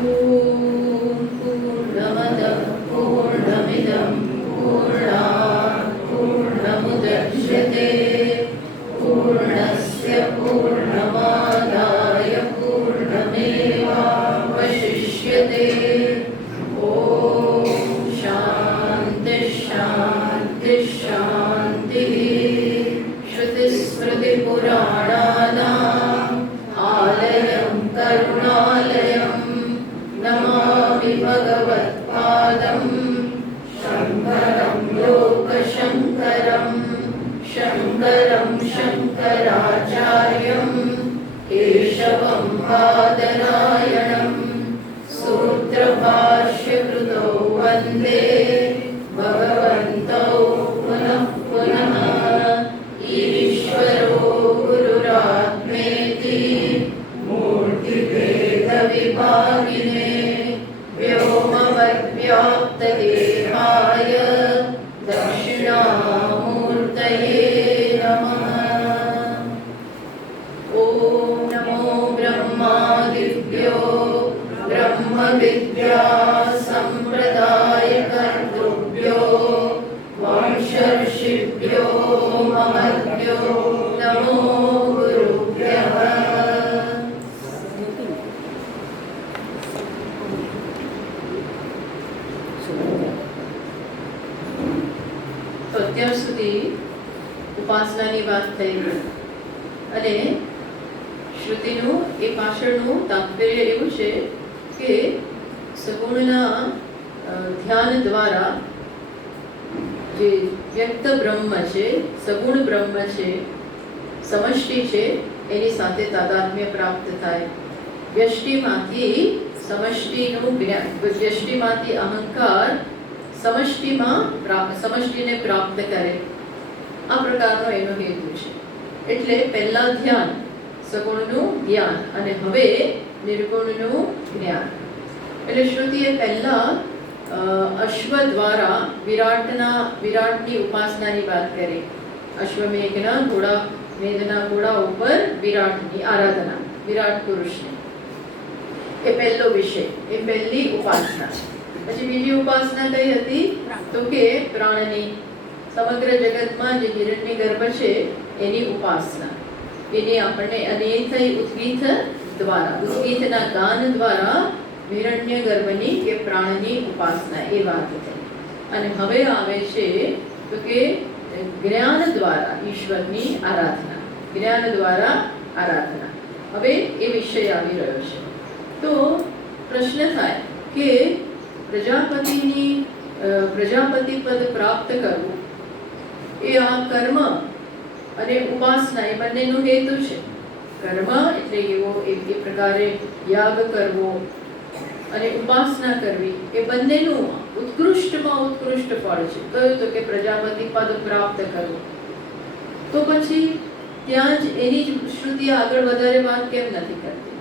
पूर्णमदः पूर्णमिदं पूर्णात् पूर्णमुदच्यते पूर्णस्य पूर्णमादाय पूर्णमेवावशिष्यते। ॐ शान्तिः शान्तिः शान्तिः। श्रुतिस्मृतिपुराणानाम् आलयं करुणालयं नमामि भगवत्पादं शङ्करं लोकशङ्करं शङ्करं शङ्कराचार्यं केशवं बादरायणं सूत्रभाष्यकृतो वन्दे भगवन्तौ पुनः पुनः। ईश्वरो गुरुरात्मेति मूर्तिभेदविभागिने व्योमवद्व्याप्तदेहाय दक्षिणामूर्तये नमः। ॐ नमो ब्रह्मादिभ्यो ब्रह्मविद्या सम्प्रदायकर्तृभ्यो वंशर्षिभ्यो महद्भ्यो नमो गुरुभ्यः। તો અત્યાર સુધી ઉપાસનાની વાત થઈ અને શ્રુતિનું એ પાછળનું તાત્પર્ય એવું છે કે સગુણના ધ્યાન દ્વારા જે વ્યક્ત બ્રહ્મ છે, સગુણ બ્રહ્મ છે, સમષ્ટિ છે, એની સાથે તાદાત્મ્ય પ્રાપ્ત થાય. વ્યષ્ટિમાંથી સમષ્ટિનું જ્ઞાન, વ્યષ્ટિમાંથી અહંકાર સમષ્ટિને પ્રાપ્ત કરે, આ પ્રકારનો એનો હેતુ છે. એટલે પહેલા ધ્યાન, સગુણનું જ્ઞાન, અને હવે નિર્ગુણનું જ્ઞાન. એટલે શ્રુતિએ પહેલા અશ્વ દ્વારા વિરાટની ઉપાસનાની વાત કરી. અશ્વમેઘના ઘોડા, મેઘના ઘોડા ઉપર વિરાટની આરાધના, વિરાટ પુરુષની. એ પહેલો વિષય, એ પહેલી ઉપાસના. પછી બીજી ઉપાસના કઈ હતી તો કે પ્રાણની, સમગ્ર જગતમાં જે હિરણ્યગર્ભ છે એની ઉપાસના. એની આપણને અને એ થઈ ઉદ્ગીત દ્વારા, ઉદ્ગીતના ગાન દ્વારા હિરણ્યગર્ભની કે પ્રાણની ઉપાસના, એ વાત થઈ. અને હવે આવે છે તો કે જ્ઞાન દ્વારા ઈશ્વરની આરાધના, જ્ઞાન દ્વારા આરાધના. હવે એ વિષય આવી રહ્યો છે. તો પ્રશ્ન થાય કે પ્રજાપતિ પદ પ્રાપ્ત કરવું એ આ કર્મ અને ઉપાસના એ બંનેનો હેતુ છે. કર્મ એટલે એવો એક પ્રકારે યાગ કરવો અને ઉપાસના કરવી, એ બંનેનું ઉત્કૃષ્ટમાં ઉત્કૃષ્ટ ફળ છે. કહ્યું તો કે પ્રજાપતિ પદ પ્રાપ્ત કરવું. તો પછી ત્યાં જ એની જ શ્રુતિ આગળ વધારે વાત કેમ નથી કરતી?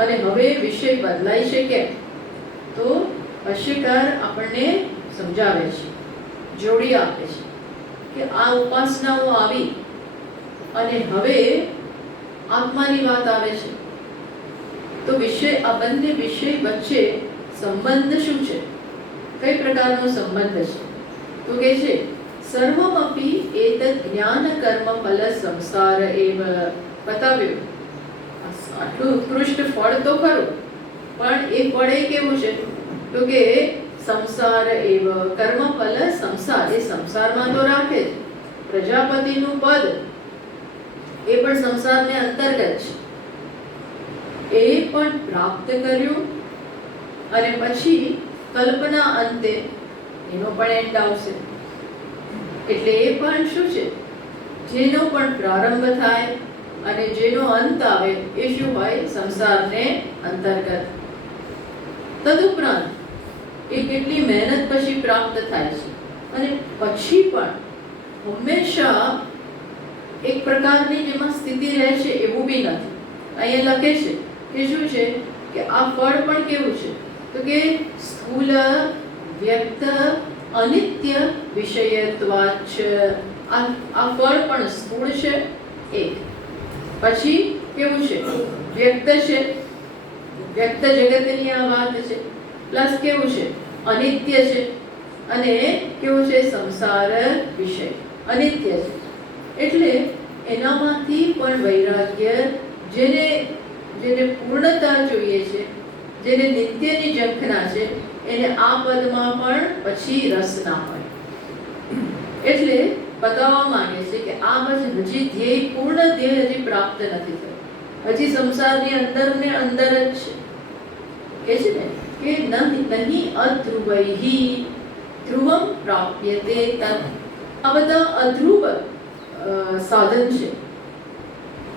અને હવે વિષય બદલાય છે કેમ? તો ભાષ્યકાર આપણને સમજાવે છે, જોડી આપે છે કે આ ઉપાસનાઓ આવી અને હવે આત્માની વાત આવે છે. તો વિષય, આ બંને વિષય વચ્ચે સંબંધ શું છે? કઈ પ્રકારનો સંબંધ છે? તો કે છે સર્વમપી એતદ જ્ઞાન કર્મ ફલ સંસાર એવ. બતાવ્યું આટલું ઉત્કૃષ્ટ ફળ તો ખરું, પણ એ ફળ એ કેવું છે તો કે સંસાર એવ, કર્મ ફલ સંસાર, એ સંસારમાં તો રાખે જ. પ્રજાપતિનું પદ એ પણ સંસારને અંતર્ગત છે. એ પણ પ્રાપ્ત કર્યું અને પછી કલ્પના અંતે એનો પણ એન્ડ આવશે. એટલે એ પણ શું છે? જેનો પણ પ્રારંભ થાય અને જેનો અંત આવે એ શું હોય? સંસારને અંતર્ગત. તદુપરાંત એ કેટલી મહેનત પછી પ્રાપ્ત થાય છે. અને પછી પણ હંમેશા એક પ્રકારની જેમાં સ્થિતિ રહે છે એવું બી નથી. અહીંયા લખે છે કે શું છે કે આ ફળ પણ કેવું છે તો કે સ્થૂલ વ્યક્ત અનિત્ય વિષયત્વાચ. આ ફળ પણ સ્થૂળ છે એક, પછી કેવું છે? વ્યક્ત છે, વ્યક્ત જગતની આ વાત છે. પ્લસ કેવું છે? અનિત્ય છે. અને કેવું છે? સંસાર વિષય અનિત્ય છે. એટલે એનામાંથી પણ વૈરાગ્ય, જેને જેને પૂર્ણતા જોઈએ છે, જેને નિત્યની ઝંખના છે, એને આ પદમાં પણ પછી રસ ના હોય. એટલે બતાવવા માંગે છે કે આ પછી હજી ધ્યેય, પૂર્ણ ધ્યેય હજી પ્રાપ્ત નથી થયું. હજી સંસારની અંદર ને અંદર જ છે. કે છે ને કે નહીં અધ્રુવૈહિ ધ્રુવમ પ્રાપ્યતે તત. આ બધા અધ્રુવ સાધન છે.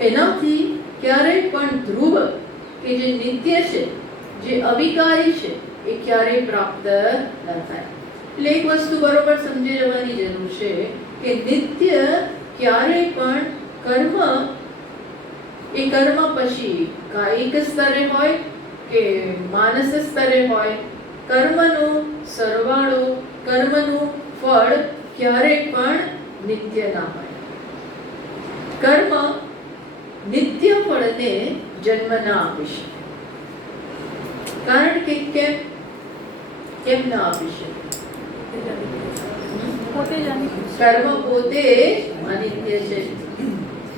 એનાથી ક્યારેય પણ ધ્રુવ કે જે નિત્ય છે, જે અવિકારી છે, એ ક્યારેય પ્રાપ્ત ન થાય. એટલે એક વસ્તુ બરોબર સમજી લેવાની જરૂર છે કે નિત્ય ક્યારેય પણ કર્મ, એ કર્મ પછી કાયિક સ્તરે હોય કે માનસ સ્તરે હોય, કર્મનો સરવાળો, કર્મનું ફળ ક્યારેય પણ નિત્ય ના હોય. કર્મ નિત્ય ફળને જન્મ ના આપી શકે. કારણ કે કેમ ના આપી શકે? કર્મ પોતે અનિત્ય છે.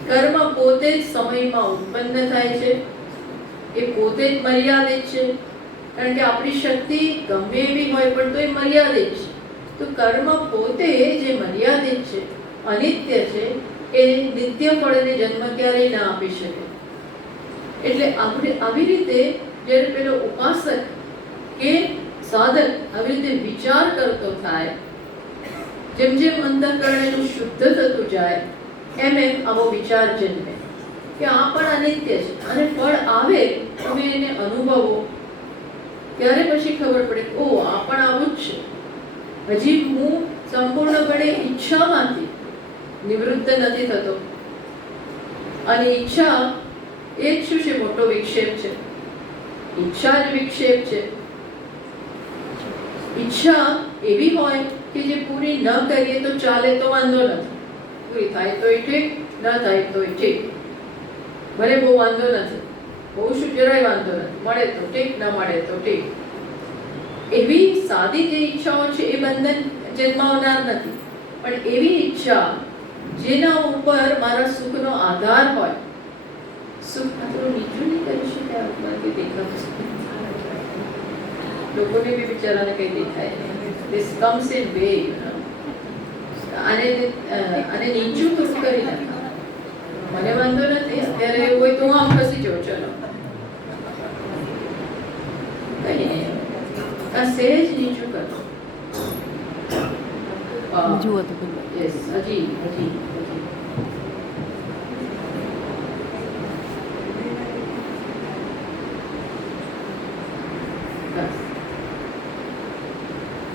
કર્મ પોતે જ સમયમાં ઉત્પન્ન થાય છે. એ પોતે જ મર્યાદિત છે. કારણ કે આપણી શક્તિ ગમે એવી હોય પણ તો એ મર્યાદિત છે. તો કર્મ પોતે જે મર્યાદિત છે, અનિત્ય છે, એ નિત્ય ફળને જન્મ ક્યારેય ના આપી શકે. એટલે આપણે આવી રીતે જ્યારે પેલો ઉપાસક કે સાધક આવી રીતે વિચાર કરતો થાય, જેમ જેમ અંતઃકરણ એનું શુદ્ધ થતું જાય, એમ એમ આવો વિચાર જન્મે કે આ પણ અનિત્ય છે. અને ફળ આવે, તમે એને અનુભવો, ત્યારે પછી ખબર પડે ઓ આ પણ આવું જ છે. હજી હું સંપૂર્ણપણે ઈચ્છામાંથી નિવૃત્ત નથી થતો. અને ઈચ્છા એ જ શું છે? મોટો વિક્ષેપ છે. ઈચ્છા જ વિક્ષેપ છે. ઈચ્છા એવી હોય કે જે પૂરી ન કરીએ તો ચાલે તો વાંધો નથી. પૂરી થાય તો ઠીક, ન થાય તો ઠીક, ભલે બહુ વાંધો નથી, બહુ શું જરાય વાંધો નથી, મળે તો ઠીક, ન મળે તો ઠીક. એવી સાદી જે ઈચ્છાઓ છે એ બંધન જન્માવનાર નથી. પણ એવી ઈચ્છા જેના ઉપર મારા સુખનો આધાર હોય, સુખ થોડું નીચું નહીં કરી શકે, આત્મા કે દેખાતું લોકોને બી બિચારાને કઈ દેખાય નહીં. This comes in way, you know. આને નીચું થોડું કરી નાખો. મને વાંધો નથી, અત્યારે એવું હોય તો હું આમ ખસી જાઉં, ચલો કઈ નહીં, આ સહેજ નીચું કરો. યસ, હજી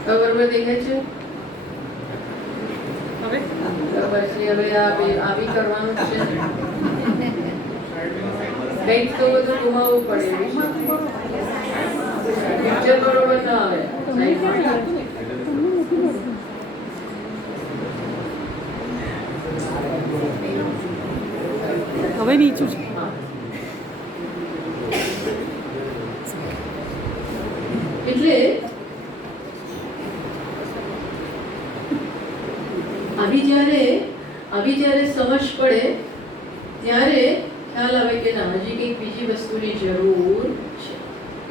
બરોબર દેખાય છે. હવે આવી કરવાનું છે. કંઈક તો બધું ગુમાવવું પડે. પિક્ચર બરોબર ના આવે. હવે નીચું છે. એટલે આવી જ્યારે સમજ પડે ત્યારે ખ્યાલ આવે કે ના, હજી કંઈક બીજી વસ્તુની જરૂર છે.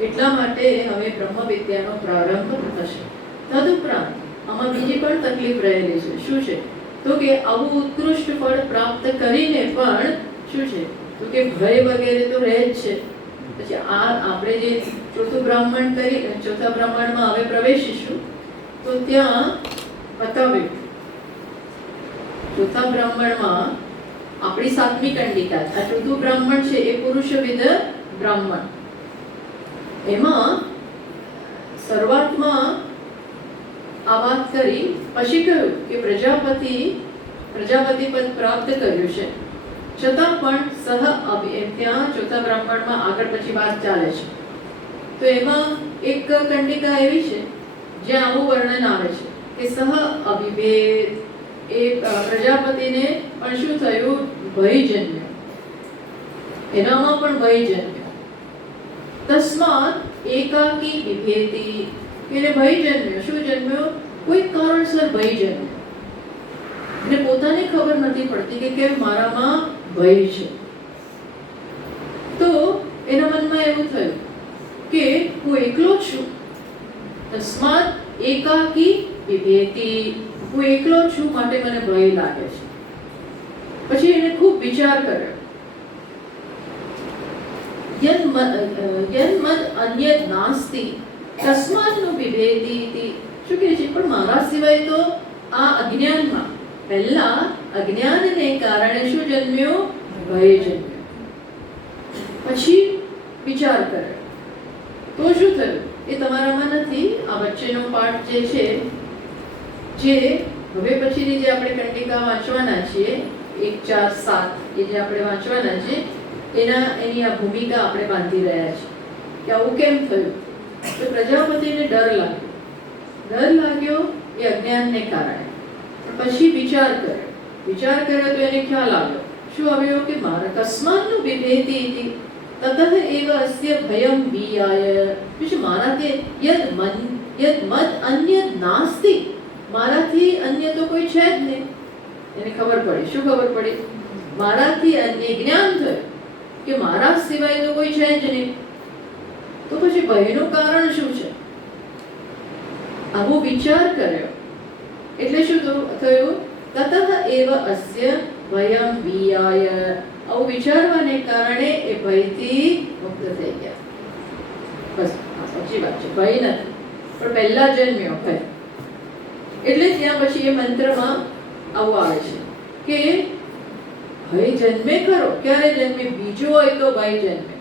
એટલા માટે હવે બ્રહ્મ વિદ્યાનો પ્રારંભ થશે. તદુપરાંત આમાં બીજી પણ તકલીફ રહેલી છે. શું છે? તો કે આવું ઉત્કૃષ્ટ ફળ પ્રાપ્ત કરીને પણ શું છે? તો કે ભય વગેરે તો રહે જ છે. પછી આપણે જે ચોથા બ્રાહ્મણમાં હવે પ્રવેશીશું તો ત્યાં બતાવ્યું. ચોથા બ્રાહ્મણમાં આપણી સાત્વિક કંડિકા, આ ચોથું બ્રાહ્મણ છે એ પુરુષવિદ બ્રાહ્મણ. એમાં શરૂઆતમાં આ વાત કરી, પછી કહ્યું કે પ્રજાપતિ પદ પ્રાપ્ત કર્યું છે, છતાં પણ ત્યાં ચોથા બ્રાહ્મણમાં આગળ પછી વાત ચાલે છે. તો એમાં એક કંડિકા એવી છે જ્યાં આવું વર્ણન આવે છે કે સહ અભિભેદ, એ પ્રજાપતિને પણ શું થયું? ભય જન્મ્યો. એનામાં પણ ભય જન્મ્યો. તસ્માત એકાકી બિભેતિ, એને ભય જન્મ્યો. શું જન્મ્યો? કોઈ કારણસર ભય જન્મ્યો. એને પોતાને ખબર નથી પડતી કે કેમ મારામાં ભય છે. તો એના મનમાં એવું થયું કે હું એકલો જ છું. તસ્માત એકાકી બિભેતિ, હું એકલો છું માટે મને ભય લાગે છે. પછી એને ખૂબ વિચાર કર્યો. યન્મદ અન્યદ નાસ્તિ તસ્માત્નો બિભેતિ ઇતિ. શું કહે છે? પણ મારા સિવાય તો આ અજ્ઞાનમાં, પહેલા અજ્ઞાનને કારણે શું જન્મ્યો? ભય જન્મ્યો. પછી વિચાર કર્યો તો શું થયું એ તમારામાં નથી. આ વચ્ચેનો પાઠ જે છે, જે હવે પછીની જે આપણે કંડિકા વાંચવાના છીએ 1, 4, 7 એ જે આપણે વાંચવાના છે એની આ ભૂમિકા આપણે બાંધી રહ્યા છીએ કે આવું કેમ થયું. તો પ્રજાપતિને ડર લાગ્યો એ અજ્ઞાનને કારણે. પછી વિચાર કર્યો તો એને ખ્યાલ આવ્યો. શું આવ્યો? કે મારા કસ્માતનું બિભેતિ ઇતિ તતઃ એવ અસ્ય ભયમ વિયાય. પછી મારાથી યદ મદ અન્યદ નાસ્તિ, મારાથી અન્ય તો કોઈ છે જ નહીં. એને ખબર પડી. શું ખબર પડી? મારાથી અન્ય જ્ઞાન થયું કે મારા સિવાય તો કોઈ છે જ નહીં. તો પછી ભયનું કારણ શું છે? આવો વિચાર કર્યો એટલે શું થયું? તતઃ એવ અસ્ય ભયમ વિયાય. આવું વિચારવાને કારણે એ ભયથી મુક્ત થઈ ગયા. બસ સાચી વાત છે, ભય નથી, પણ પહેલા જન્મ્યો ભય. એટલે ત્યાં પછી એ મંત્રમાં આવું આવે છે કે ભય જન્મે ખરો. ક્યારે જન્મે? બીજો હોય તો ભય જન્મે.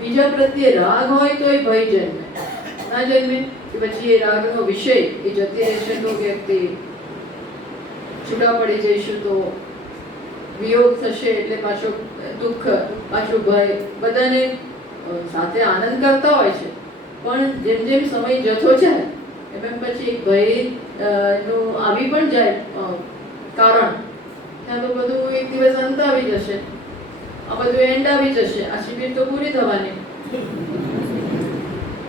બીજા પ્રત્યે રાગ હોય તો એ ભય જન્મે. ના જન્મે કે પછી એ રાગનો વિષય એ જતી રહેશે તો વ્યક્તિ છૂટા પડી જઈશું તો વિયોગ થશે એટલે પાછું દુઃખ, પાછું ભય. બધાને સાથે આનંદ કરતા હોય છે, પણ જેમ જેમ સમય જતો જાય એમ પછી ભય નું આવી પણ જાય કારણ. ત્યાં તો બધું એક દિવસ અંત આવી જશે, આ બધું એન્ડ આવી જશે, આ શિબિર તો પૂરી થવાની.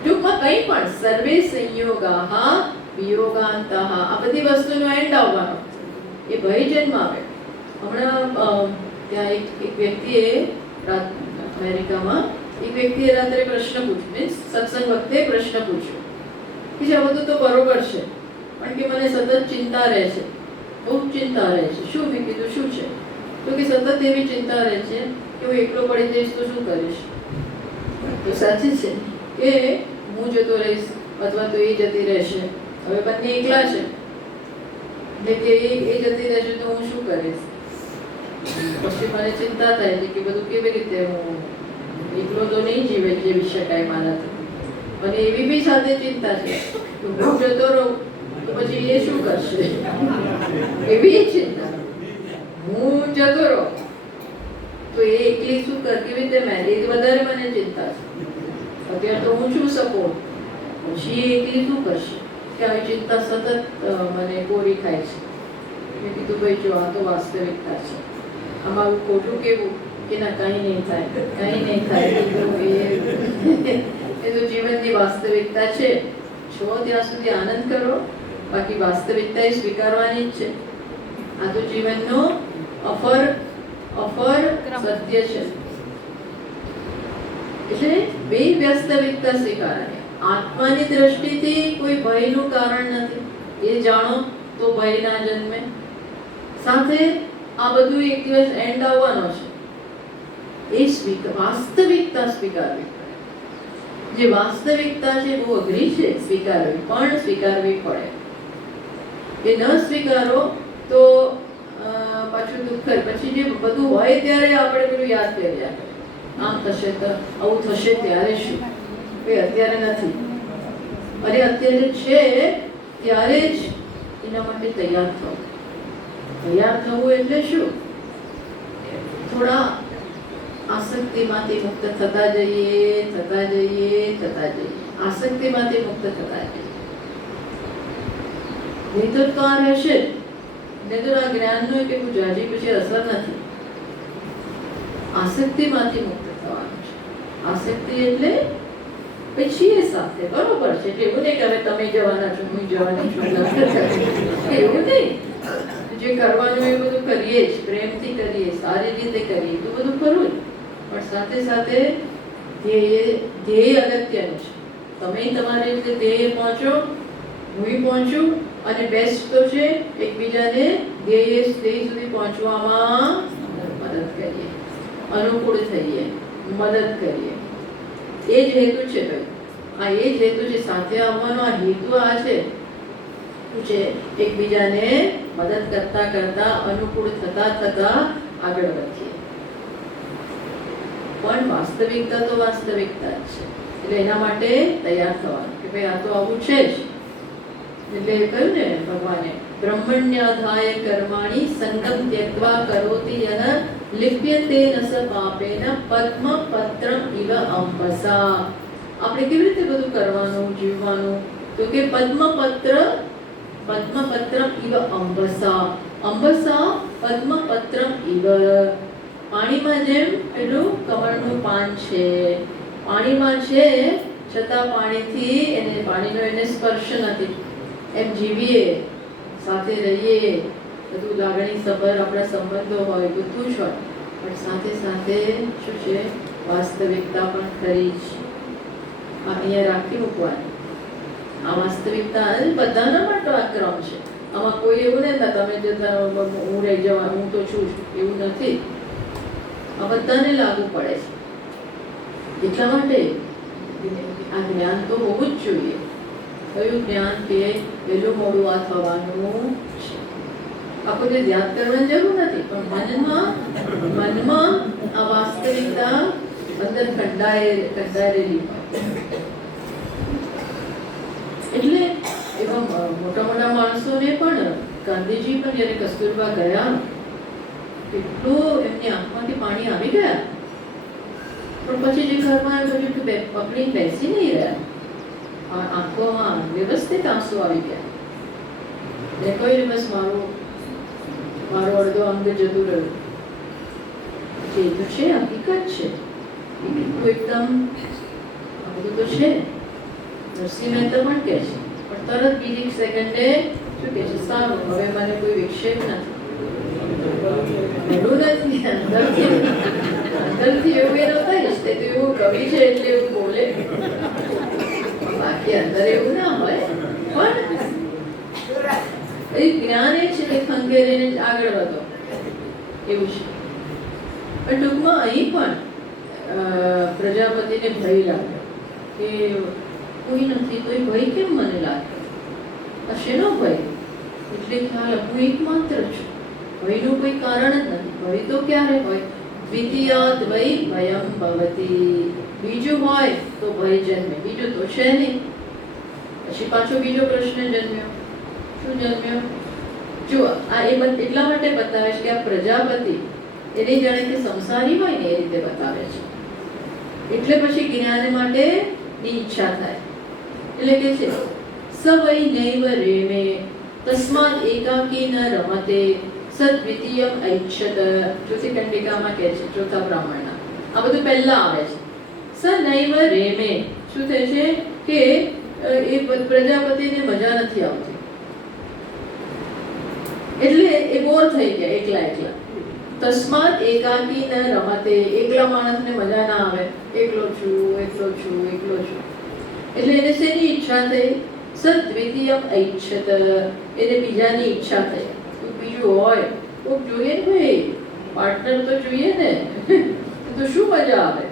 ટૂંકમાં કંઈ પણ સર્વે સંયોગાહ વિયોગાંતઃ, આ બધી વસ્તુનો એન્ડ આવવાનો. એ ભય જન્મ આવે. હમણાં ત્યાં એક વ્યક્તિએ અમેરિકામાં એક વ્યક્તિએ રાત્રે પ્રશ્ન પૂછ્યો, મીન્સ સત્સંગ વખતે પ્રશ્ન પૂછ્યો કે આ બધું તો બરોબર છે પણ કે મને સતત ચિંતા રહે છે, બહુ ચિંતા રહે છે. શું? મેં કીધું શું છે? તો કે સતત એવી ચિંતા રહે છે કે હું એકલો પડી જઈશ તો શું કરીશ. તો સાચી છે કે હું જતો રહીશ અથવા તો એ જતી રહેશે. હવે બંને એકલા છે એટલે કે એ જતી રહેશે તો હું શું કરીશ. પછી મને ચિંતા થાય છે કે બધું કેવી રીતે હું એકલો તો નહીં જીવી શકાય મારાથી. અને એવી બી સાથે ચિંતા છે કે હું જતો રહું તો પછી એ શું કરશે. એવી ચિંતા, હું જતો રહું તો એ એકલી શું કર, કેવી રીતે મેનેજ, વધારે મને ચિંતા છે. અત્યારે તો હું છું સપોર્ટ, પછી એ એકલી શું કરશે કે આવી ચિંતા સતત મને કોરી ખાય છે. મેં કીધું ભાઈ જો આ તો વાસ્તવિકતા છે, આમાં ખોટું કેવું કે ના કંઈ નહીં થાય, કંઈ નહીં થાય. એ તો જીવનની વાસ્તવિકતા છે. છો ત્યાં સુધી આનંદ કરો, બાકી વાસ્તવિકતા એ સ્વીકારવાની જ છે. આ તો જીવનનો અફર સત્ય છે. એટલે બે વાસ્તવિકતા સ્વીકારવાની. આત્માની દ્રષ્ટિથી કોઈ ભયનું કારણ નથી, એ જાણો તો ભય ના જન્મે. સાથે આ બધું એક દિવસ એન્ડ આવવાનો છે, એ વાસ્તવિકતા સ્વીકારવી પડે. જે વાસ્તવિકતા છે બહુ અઘરી છે સ્વીકારવી, પણ સ્વીકારવી પડે. એ ન સ્વીકારો તો પાછું દુઃખ કરે. પછી જે બધું હોય ત્યારે આપણે પેલું યાદ કર્યા કરે, આમ થશે તો આવું થશે ત્યારે શું, એ અત્યારે નથી. અને અત્યારે છે ત્યારે જ એના માટે તૈયાર થવું. તૈયાર થવું એટલે શું? થોડા આસક્તિમાંથી મુક્ત થતા જઈએ. આસક્તિમાંથી મુક્ત થતા જઈએ. નહીતર તો આ રહેશે જ. નહીતર આ જ્ઞાનનો કે જાજી પછી અસર નથી. આસક્તિમાંથી મુક્ત થવાનું છે. આસક્તિ એટલે છીએ સાથે, બરોબર છે. એટલે એવું નહીં કે હવે તમે જવાના છો, હું જવાની છું, એવું નહીં. જે કરવાનું એ બધું કરીએ જ, પ્રેમથી કરીએ, સારી રીતે કરીએ તો બધું કરવું જ. પણ સાથે સાથે ધ્યેય અગત્યનું છે. તમે તમારી રીતે ધ્યેય પહોંચો, હું પહોંચું, અને બેસ્ટ તો છે એકબીજાને ધ્યેય સુધી પહોંચવામાં મદદ કરીએ, અનુકૂળ થઈએ, મદદ કરીએ. એ જ હેતુ છે ભાઈ. આ એ જ હેતુ છે, સાથે આવવાનો આ હેતુ આ છે એકબીજાને મદદ કરતા કરતા અનુકૂળ થતા થતા આગળ વધીએ. પણ વાસ્તવિકતા તો વાસ્તવિકતા જ છે. એટલે એના માટે તૈયાર થવાનું કે ભાઈ આ તો આવું છે જ. એટલે કહ્યું ને ભગવાને, બ્રહ્મણ્યાધાય કર્માણિ સંગમ ત્યક્ત્વા કરોતિ યહ લિપ્યતે નસ પાપેન પદ્મ પત્રમ ઇવ અંબસા. આપણે કેવી રીતે બધું કરવાનું, જીવવાનું? તો કે પદ્મપત્રમ ઇવ અંબસા. અંબસા પદ્મપત્રમ ઇવ. પાણીમાં જેમ પેલું કમળનું પાન છે, પાણીમાં છે છતાં પાણીનો એને સ્પર્શ નથી. એમ જીવીએ, સાથે રહીએ, બધું લાગણી સભર આપણા સંબંધો હોય, બધું જ હોય, પણ સાથે સાથે શું છે, વાસ્તવિકતા પણ ખરી જ. અહીંયા રાખી મૂકવાની. આ વાસ્તવિકતા બધાના માટે આ ક્રમ છે. આમાં કોઈ એવું નથી તમે જતા હું રહી જવા, હું તો છું, એવું નથી. આ બધાને લાગુ પડે છે. એટલા માટે આ જ્ઞાન તો હોવું જ જોઈએ. કયું જ્ઞાન કે વહેલું મોડું આ થવાનું છે. આપણે ધ્યાન કરવાની જરૂર નથી, પણ મનમાં આ વાસ્તવિકતા અંદર કંડાયેલી હોય. એટલે એવા મોટા મોટા માણસોને પણ, ગાંધીજી પણ જ્યારે કસ્તુરબા ગયા, એટલું એમની આંખમાંથી પાણી આવી ગયા, પણ પછી જે ઘરમાં પકડીને બેસી નહીં રહ્યા, આંખોમાં વ્યવસ્થિત આંસુ આવી ગયા. એ કોઈ બસ મારો અડધો અંગ જતું રહ્યું. જે તો છે, હકીકત છે. એકદમ આ બધું તો છે. નરસિંહ મહેતા પણ કહે છે, પણ તરત બીજી સેકન્ડે શું કહે છે, સારું, હવે મને કોઈ વિક્ષેપ નથી. અંદરથી એવું એ નતા જ, તે તો એવું કવિ છે એટલે એવું બોલે, બાકી અંદર એવું ના હોય. પણ જ્ઞાન એ છે કે ખંખેરીને આગળ વધો, એવું છે. પણ ટૂંકમાં અહીં પણ પ્રજાપતિને ભય લાગ્યો કે કોઈ નથી તો એ ભય કેમ મને લાગ્યો? આ શેનો ભય? એટલે ખ્યાલ, હું એકમાત્ર છું, ભયનું કોઈ કારણ જ નથી. ભય તો ક્યારે હોય? દ્વિતીયાદ વૈ ભયમ ભવતી. બીજું હોય તો ભય જન્મે, બીજું તો છે નહીં. પછી પાછો બીજો પ્રશ્ન જન્મ્યો. શું જન્મ્યો? જો આ એટલા માટે બતાવે છે કે આ પ્રજાપતિ એને જાણે કે સંસારી હોય ને એ રીતે બતાવે છે. એટલે પછી જ્ઞાન માટે ની ઈચ્છા થાય. એટલે કે છે સવૈ નૈવ રેમે તસ્માદ એકાકી ન રમતે સદ્વિતીયમ ઐચ્છત. ચોથી કંડિકામાં કહે છે, ચોથા બ્રાહ્મણના. આ બધું પહેલા આવે છે. સ નૈવ રેમે. શું થાય છે કે એ પ્રજાપતિને મજા નથી આવતી, એટલે એ બોર થઈ ગયા એકલા. તસ્માદ એકાકી ન રમતે. એકલા માણસને મજા ના આવે, એકલો છું. એટલે એને શેની ઈચ્છા થઈ? સદ્વિતીયમ ઐચ્છત. એને બીજાની ઈચ્છા થઈ. બીજું હોય તો જોઈએ ને ભાઈ, પાર્ટનર તો જોઈએ ને, તો શું મજા આવે?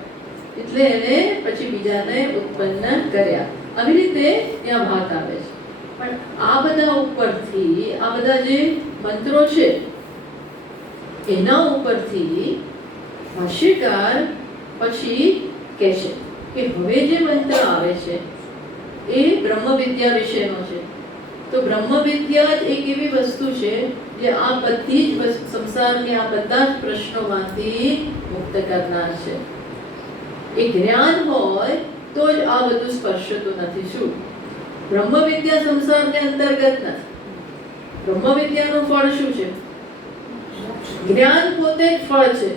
એટલે એને પછી બીજાને ઉત્પન્ન કર્યા. આવી રીતે ત્યાં વાત આવે છે. પણ આ બધા ઉપરથી, આ બધા જે મંત્રો છે એના ઉપરથી ભાષ્યકાર પછી કહે છે કે હવે જે મંત્ર આવે છે એ બ્રહ્મ વિદ્યા વિશેનો છે. તો બ્રહ્મ વિદ્યા જ એક એવી વસ્તુ છે જે આ બધી જ સંસારની આ બધા જ પ્રશ્નોમાંથી મુક્ત કરનાર છે. એ જ્ઞાન હોય તો જ આ બધું સ્પર્શતું નથી. શું બ્રહ્મ વિદ્યા સંસારને અંતર્ગત નથી. બ્રહ્મ વિદ્યાનું ફળ શું છે? જ્ઞાન પોતે જ ફળ છે.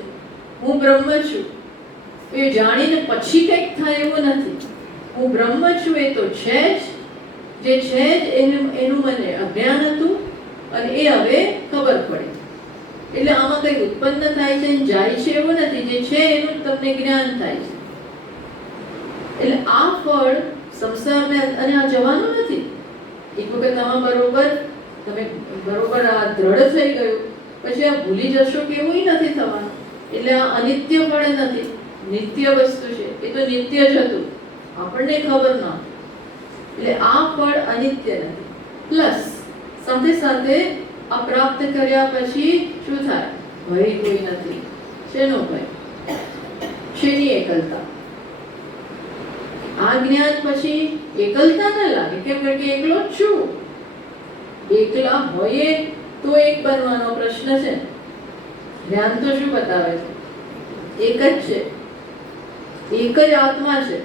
હું બ્રહ્મ છું. એ જાણીને પછી કંઈક થાય એવું નથી. હું બ્રહ્મ છું એ તો છે જ, જે છે જ એનું મને અજ્ઞાન હતું અને એ હવે ખબર પડી. એટલે આમાં કંઈ ઉત્પન્ન થાય છે અને જાય છે એવું નથી, જે છે એનું તમને જ્ઞાન થાય છે. એટલે આ ફળ સંસારને અને આ જવાનું નથી. એક વખત આમાં તમે બરોબર આ દ્રઢ થઈ ગયું પછી આ ભૂલી જશો કે એવું નથી થવાનું. એટલે આ અનિત્ય ફળ નથી, નિત્ય વસ્તુ છે. એ તો નિત્ય જ હતું, આપણને ખબર ન. એટલે આ ફળ અનિત્ય નથી. પ્લસ સાથે સાથે આ પ્રાપ્ત કર્યા પછી શું થાય? ભય કોઈ નથી. શેનો ભય? શેની એકલતા? આ જ્ઞાન પછી એકલતા ન લાગે. કેમ કે એકલો જ છું. એકલા હોઈએ તો એક બનવાનો પ્રશ્ન છે. જ્ઞાન તો શું બતાવે છે? એક જ છે, એક જ આત્મા છે.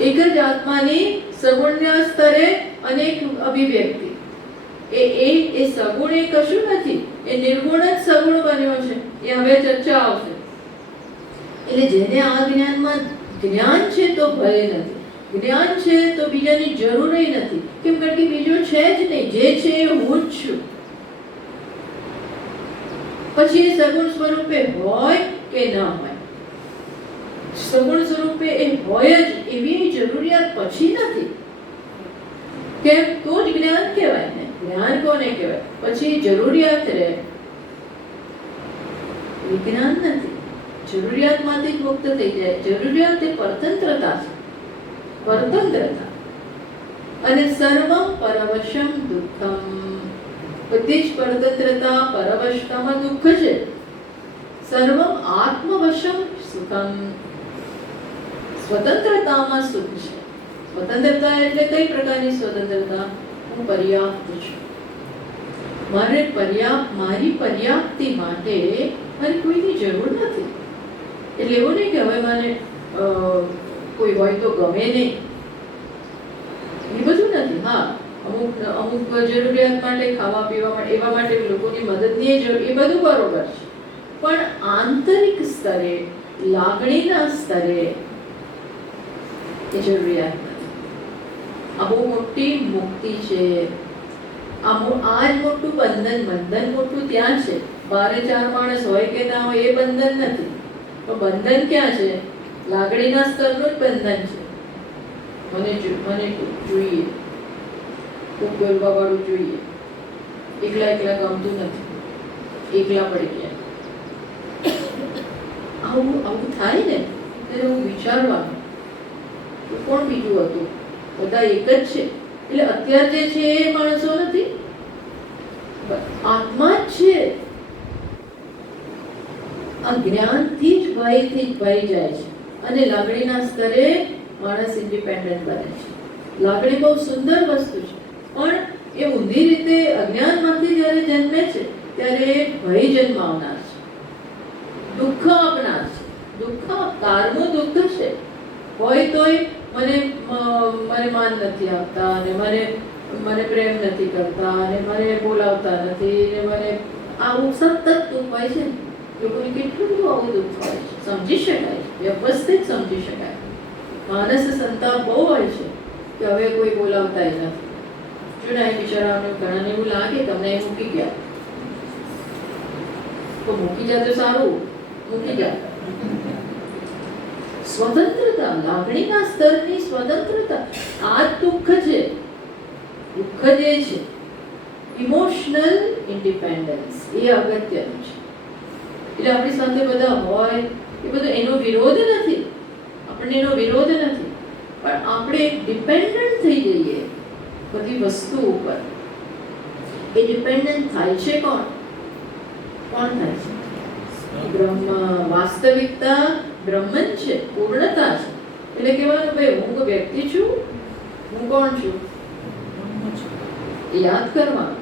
એક જ આત્માની સગુણના સ્તરે અનેક અભિવ્યક્તિ. એ સગુણ એ કશું નથી, એ નિર્ગુણ જ સગુણ બન્યો છે. એ હવે ચર્ચા આવશે. એટલે જેને આ જ્ઞાનમાં જ્ઞાન છે તો ભય નથી, જ્ઞાન છે તો બીજાની જરૂર નથી. કેમ કે બીજો છે જ નહીં, જે છે એ હું જ છું. પછી એ સગુણ સ્વરૂપે હોય કે ન હોય, સગુણ સ્વરૂપે એ હોય જ એવી જરૂરિયાત પછી નથી. કેમ? તો જ જ્ઞાન કહેવાય ને. જ્ઞાન કોને કહેવાય? પછી જરૂરિયાત રહે, વિજ્ઞાન નથી. જરૂરિયાતમાંથી મુક્ત થઈ જાય. જરૂરિયાત એ પરતંત્રતા છે, પરતંત્રતા. અને સર્વમ પરવશમ દુઃખમ, બધી જ પરતંત્રતા પરવશતામાં દુઃખ છે. સર્વમ આત્મવશમ સુખમ, સ્વતંત્રતામાં સુખ છે. સ્વતંત્રતા એટલે કઈ પ્રકારની સ્વતંત્રતા? હું પર્યાપ્ત છું. મારી પર્યાપ્તિ માટે મારે કોઈની જરૂર નથી. એટલે એવું નહીં કે હવે મને કોઈ હોય તો ગમે નહીં, એ બધું નથી. હા, અમુક જરૂરિયાત માટે, ખાવા પીવા માટે, એવા માટે લોકોની મદદની જરૂર, એ બધું બરોબર છે. પણ આંતરિક સ્તરે, લાગણીના સ્તરે એ જરૂરિયાત નથી. આ બહુ મોટી મુક્તિ છે. આ જ મોટું બંધન મોટું ત્યાં છે. 12 માણસ હોય કે ના હોય એ બંધન નથી. તો બંધન ક્યાં છે? લાગણીના સ્તરનું જ બંધન છે. મને જોઈએ, ખૂબ બોલવા વાળું જોઈએ, એકલા ગમતું નથી, એકલા પડી ગયા. આવું થાય ને ત્યારે હું વિચારવાનું કોણ બીજું હતું? બધા એક જ છે. એટલે અત્યારે જે છે એ માણસો નથી, આત્મા જ છે. આ જ્ઞાનથી જ ભય જાય છે. અને લાગણીના સ્તરે માણસ ઇન્ડિપેન્ડન્ટ બને છે. લાગણી બહુ સુંદર વસ્તુ છે, પણ એ ઊંધી રીતે અજ્ઞાનમાંથી જ્યારે જન્મે છે ત્યારે ભય જન્માવનાર છે, દુઃખ આપનાર છે. દુઃખ કારનું દુઃખ છે. હોય તોય મને માન નથી આપતા, અને મને પ્રેમ નથી કરતા, અને મને બોલાવતા નથી, અને મને આવું સતત દુઃખ હોય છે. લોકોને કેટલું બધું આવું દુઃખ હોય છે. સમજી શકાય, વ્યવસ્થિત સમજી શકાય. માનસ સંતાપ બહુ હોય છે કે હવે કોઈ બોલાવતા નથી. જો ને એ બિચારાઓને ઘણાને એવું લાગે તમને એ મૂકી ગયા, તો મૂકી જાય તો સારું, મૂકી જાય. સ્વતંત્રતા, લાગણીના સ્તરની સ્વતંત્રતા, આ દુઃખ છે. દુઃખ જે છે ઇમોશનલ ઇન્ડિપેન્ડન્સ, એ અગત્યનું છે. એટલે આપણી સાથે બધા હોય એ બધું એનો વિરોધ નથી, આપણને એનો વિરોધ નથી, પણ આપણે ડિપેન્ડન્ટ થઈ જઈએ બધી વસ્તુ ઉપર. એ ડિપેન્ડન્ટ થાય છે કોણ થાય છે? બ્રહ્મ. વાસ્તવિકતા બ્રહ્મન છે, પૂર્ણતા છે. એટલે કહેવાનું ભાઈ હું વ્યક્તિ છું, હું કોણ છું? યાદ કરવાનું.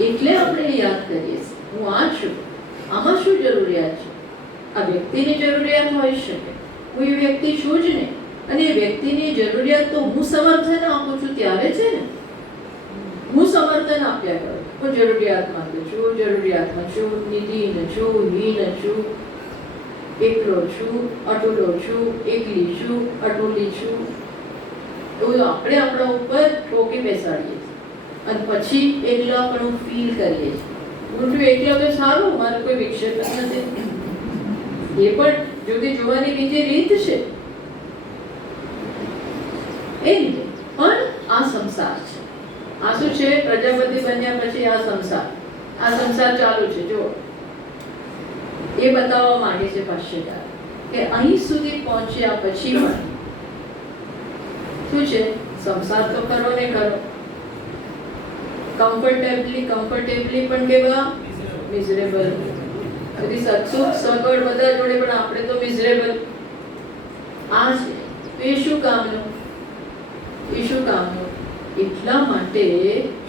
એટલે આપણે યાદ કરીએ છીએ હું આ છું. આમાં શું જરૂરિયાત છે? આ વ્યક્તિની જરૂરિયાત હોઈ શકે, હું એ વ્યક્તિ છું જ નહીં. અને એ વ્યક્તિની જરૂરિયાત તો હું સમર્થન આપું છું ત્યારે છે ને. હું સમર્થન આપ્યા કરું, હું જરૂરિયાતમાં છું, નિધિન છું, હીન છું. એકલો છું, અટુલો છું, એકલી છું, અટુલી છું, એવું આપણે આપણા ઉપર ઠોકી બેસાડીએ છીએ અને પછી એકલાપણું ફીલ કરીએ છીએ. ઉલટું એકલા તો સારું, મારું કોઈ વિક્ષેપ નથી. એ પણ જોકે જોવાની બીજી રીત છે. એ રીતે પણ આ સંસાર છે. આ શું છે? પ્રજાપતિ બન્યા પછી આ સંસાર ચાલુ છે. જો એ બતાવવા માંગે છે ભાષ્યકાર કે અહીં સુધી પહોંચ્યા પછી પણ શું છે? સંસાર તો કરો ને કરો, કમ્ફર્ટેબલી પણ કેવા મિઝરેબલ, બધી સુખ સગવડ બધા જોડે, પણ આપણે તો મિઝરેબલ. આ છે તો એ શું કામનું? એટલા માટે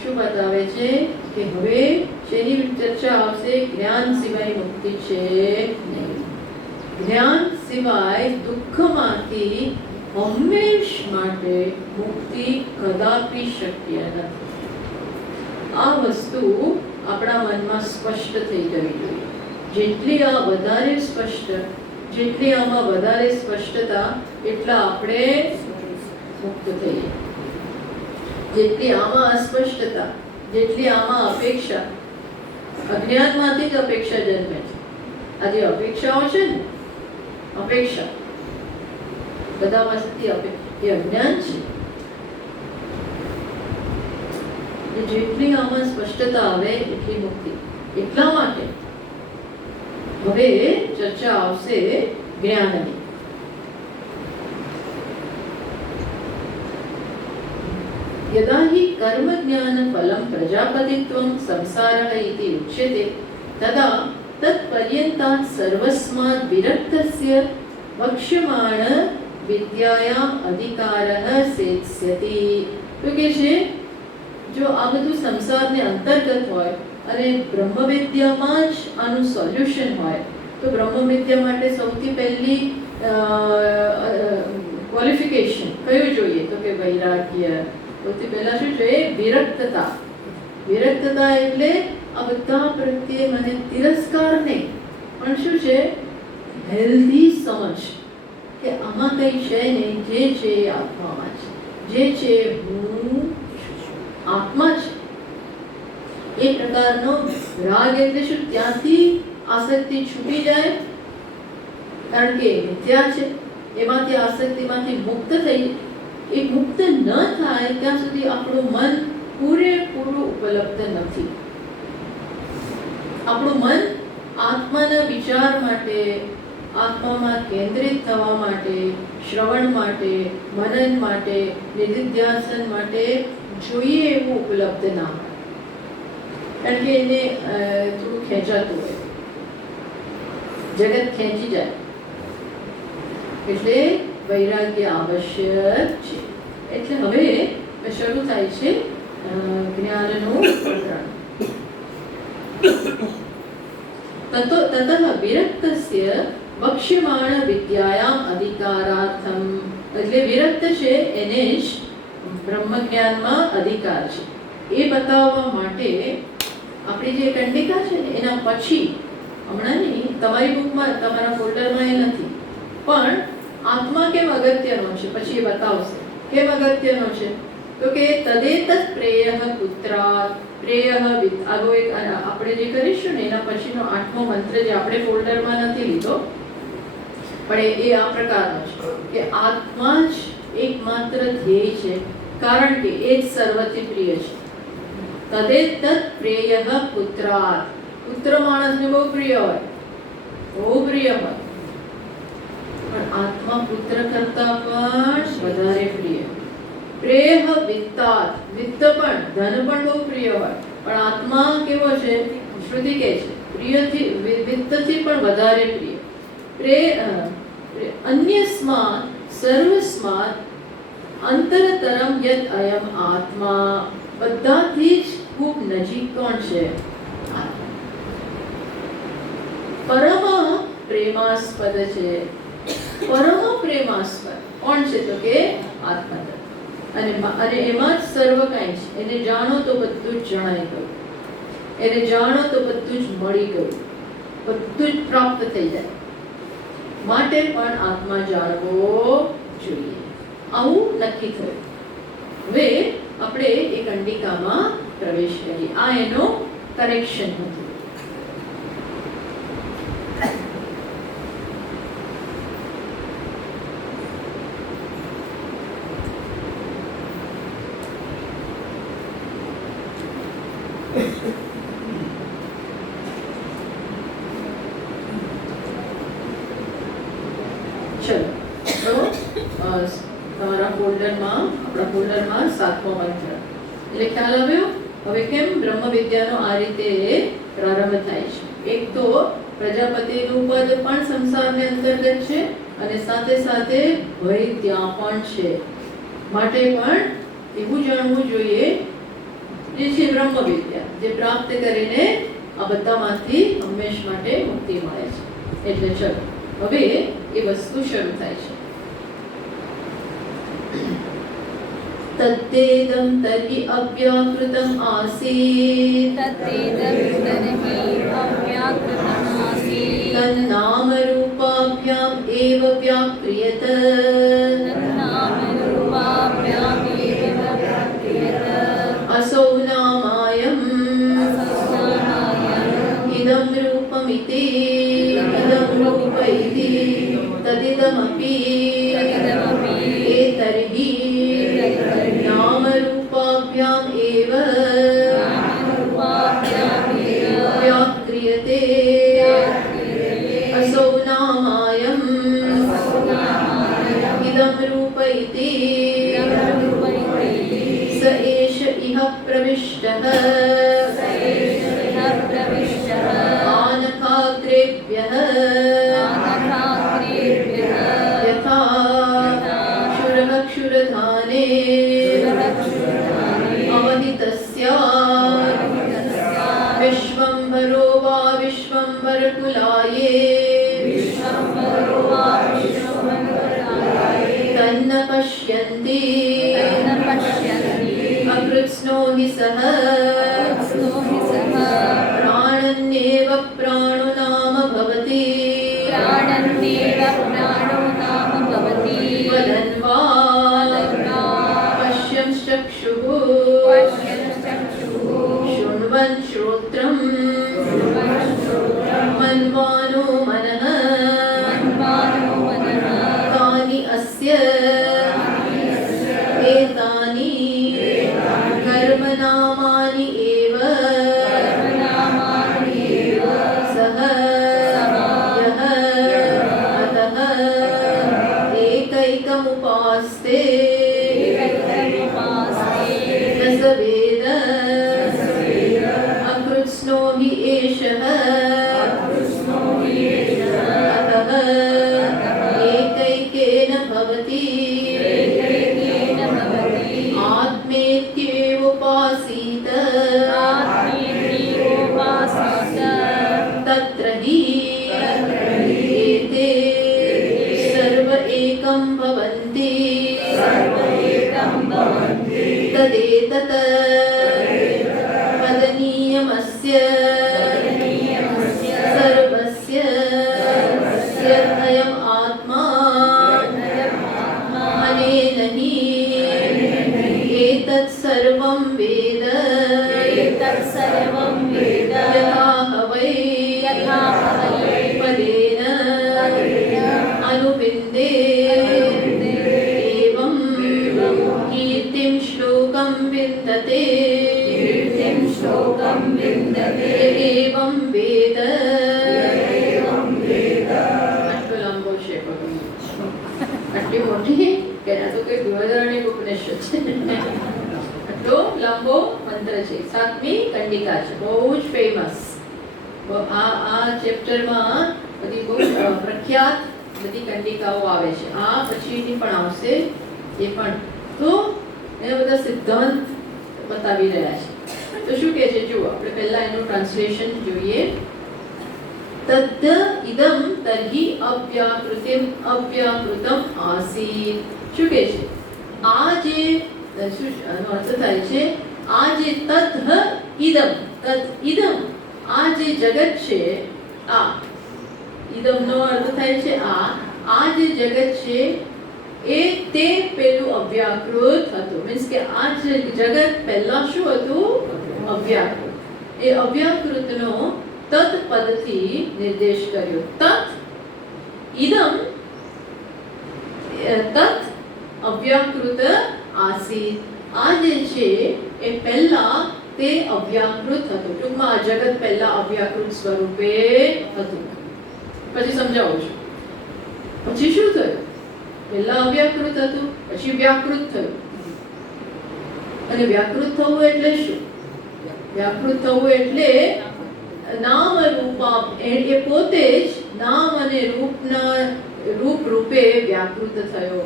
શું બતાવે છે કે હવે જેની ચર્ચા આવશે, જ્ઞાન સિવાય મુક્તિ છે નહીં. જ્ઞાન સિવાય દુઃખમાંથી હંમેશ માટે મુક્તિ કદાપી શક્ય નથી. આ વસ્તુ આપણા મનમાં સ્પષ્ટ થઈ જવી જોઈએ. જેટલી આ વધારે સ્પષ્ટ, જેટલી આમાં વધારે સ્પષ્ટતા, એટલા આપણે મુક્ત થઈએ. જેટલી આમાં અસ્પષ્ટતા, જેટલી આમાં અપેક્ષા, અજ્ઞાનમાંથી જ અપેક્ષા જન્મે છે. આ જે અપેક્ષાઓ છે ને, અપેક્ષા બધા વસ્તી એ અજ્ઞાન છે. જેટલી આમાં સ્પષ્ટતા આવે એટલી મુક્તિ. એટલા માટે હવે ચર્ચા આવશે જ્ઞાનની. यदा हि कर्म ज्ञान फलं प्रजापतित्वं संसारः इति उच्यते तदा तत्पर्यन्तात् सर्वस्मात् विरक्तस्य वक्ष्यमाण विद्यायाम् अधिकारः सेत्स्यति. तो કે છે જો આ બધું સંસારને અંતર્ગત હોય અને બ્રહ્મ વિદ્યામાં જ આનું સોલ્યુશન હોય તો બ્રહ્મ વિદ્યા માટે સૌથી પહેલી ક્વોલિફિકેશન કયું જોઈએ? તો કે વૈરાગ્ય. સૌથી પહેલા શું જોઈએ? વિરક્તતા. વિરક્તતા એટલે આ બધા પ્રત્યે મને તિરસ્કાર નહીં, પણ શું છે? હેલ્ધી સમજ કે આમાં કઈ છે નહીં, જે છે એ આત્મામાં છે, જે છે હું આત્મા છે. એ પ્રકારનો રાગ એટલે શું? ત્યાંથી આસક્તિ છૂટી જાય, કારણ કે મિથ્યા છે. એમાંથી આસક્તિમાંથી મુક્ત થઈ. એ મુક્ત ન થાય ત્યાં સુધી આપણું મન પૂરેપૂરું ઉપલબ્ધ નથી. આપણું મન આત્માના વિચાર માટે, આત્મામાં કેન્દ્રિત થવા માટે, શ્રવણ માટે, મનન માટે, નિધિધ્યાસન માટે જોઈએ એવું ઉપલબ્ધ ના હોય, કારણ કે એને થોડું ખેંચાતું હોય, જગત ખેંચી જાય. એટલે વૈરાગ્ય આવશ્યક છે. એટલે હવે શરૂ થાય છે જ્ઞાનનું પ્રકરણ. તતઃ વિરક્તસ્ય વક્ષ્યમાણ વિદ્યાયામ અધિકારાર્થમ. એટલે વિરક્ત છે એને જ બ્રહ્મ જ્ઞાનમાં અધિકાર છે એ બતાવવા માટે આપણી જે કંડિકા છે ને એના પછી, હમણાં નહીં, તમારી બુકમાં, તમારા ફોલ્ડરમાં એ નથી, પણ આત્મા કેમ અગત્યનો છે પછી એ બતાવશે. કેમ અગત્યનો છે? તો કે તદેતત પ્રેયઃ પુત્રાત પ્રેયઃ વિત્ત. આગો એક આપણે જે કરીશું ને એના પછીનો 8મો મંત્ર જે આપણે ફોલ્ડરમાં નથી લીધો, પણ એ આ પ્રકારનો છે કે આત્મા જ એકમાત્ર ધ્યેય છે, કારણ કે એ જ સર્વથી પ્રિય છે. તદેતત પ્રેયઃ પુત્રાત. પુત્ર માણસને બહુ પ્રિય હોય, બહુ પ્રિય હોય, પણ આત્મા પુત્ર કરતા પણ વધારે પ્રિય. પ્રેયઃ વિત્તાત. વિત્ત પણ, ધન પણ બહુ પ્રિય હોય, પણ આત્મા કેવો છે? શ્રુતિ કહે છે પ્રિયથી, વિત્તથી પણ વધારે પ્રિય. અન્યસ્માત સર્વસ્માત અંતરતરમ યદ અયમ આત્મા. બધાથી જ ખૂબ નજીક કોણ છે? પરમ પ્રેમાસ્પદ છે. પરમ પ્રેમાસ્પદ કોણ છે? તો કે આત્મા. અને એમાં જ સર્વ કાંઈ છે. એને જાણો તો બધું જ જણાઈ ગયું, એને જાણો તો બધું જ મળી ગયું, બધું જ પ્રાપ્ત થઈ જાય. માટે પણ આત્મા જાણવો જોઈએ. આવું નક્કી થયું. હવે આપણે એ કંડિકામાં પ્રવેશ કરીએ. આ એનો કનેક્શન હતું. તમારા ફોલ્ડરમાં, આપણા ફોલ્ડરમાં 7મો મંત્ર. એટલે ખ્યાલ આવ્યો હવે કેમ બ્રહ્મ વિદ્યાનો આ રીતે પ્રારંભ થાય છે. એક તો પ્રજાપતિનું પદ પણ સંસારને અંતર્ગત છે અને સાથે સાથે ભય ત્યાં પણ છે. માટે પણ એવું જાણવું જોઈએ જે છે બ્રહ્મ વિદ્યા, જે પ્રાપ્ત કરીને આ બધામાંથી હંમેશ માટે મુક્તિ મળે છે. એટલે ચલો હવે એ વસ્તુ શરૂ થાય છે. तत्तेदं तर्हि अव्याकृतम् आसीत् तन्नामरूपाभ्याम् एव व्याप्रियत असौ नामायम् इदं रूपमिति इदं रूप इति तदिदमपि एतर्हि नामरूपाभ्याम् एव व्याक्रियते असौ नामायम् इदं रूप इति स एष इह प्रविष्टः आनकाग्रेभ्यः यथा क्षुरः क्षुरधाने अवहितस्यात् विश्वम्भरो वा विश्वम्भरकुलाये तन्न पश्यन्ति अकृत्स्नो हि सः प्राणन्येव प्राणो नाम भवति वदन् वा पश्यंश्चक्षुः शृण्वन् श्रोत्रम् मन्वानो मनः तानि अस्य एतानि कर्मनामानि एव सः यः अतः एकैकमुपास्ते न स वेद अकृत्स्नो हि एषः अतः एकैकेन भवति आत्मेत्येवोपासीत तत्र हि एते सर्व एकं भवन्ति तदेतत् वदनीयमस्य सर्वस्य यदयम् आत्मा अनेन हि एतत् सर्वं वेद यथा वै पदेन अनुविन्दे एवं कीर्तिं श्लोकं विन्दते एवं वेद આટલો લાંબો છે આટલી મોટી કે ના તો કોઈ બૃહદારણ્યક ઉપનિષદ છે. આટલો લાંબો મંત્ર છે. 7મી કંડિકા છે, બહુ જ ફેમસ. આ ચેપ્ટરમાં બધી બહુ પ્રખ્યાત બધી કંડિકાઓ આવે છે. આ પછીની પણ આવશે એ પણ. તો એના બધા સિદ્ધાંત બતાવી રહ્યા છે. તો શું કહે છે જુઓ, આપણે પહેલા એનું ટ્રાન્સલેશન જોઈએ. તદ્ ઇદમ તર્હિ અવ્યાકૃતમ આસીત. શું કહે છે? આ જે શું અર્થ થાય છે? આ જે તદ્ ઇદમ આ જે જગત છે, આ ઇદમનો અર્થ થાય છે આ જે જગત છે એ તે પેલું અવ્યાકૃત હતું. મીન્સ કે આ જગત પહેલા શું હતું? અવ્યાકૃત. એ અવ્યાકૃતનો તત પદથી નિર્દેશ કર્યો. તત ઇદમ તત અવ્યાકૃત આસીત. આ જે છે એ પહેલા તે અવ્યાકૃત હતું. ટૂંકમાં આ જગત પહેલા અવ્યાકૃત સ્વરૂપે હતું. પછી સમજાવું છું. પછી શું થયું? પહેલા અવ્યાકૃત હતું, પછી વ્યાકૃત થયું. અને વ્યાકૃત થવું એટલે શું? વ્યાકૃત થવું એટલે નામ રૂપ એ પોતે જ નામ અને રૂપ રૂપે વ્યાકૃત થયો.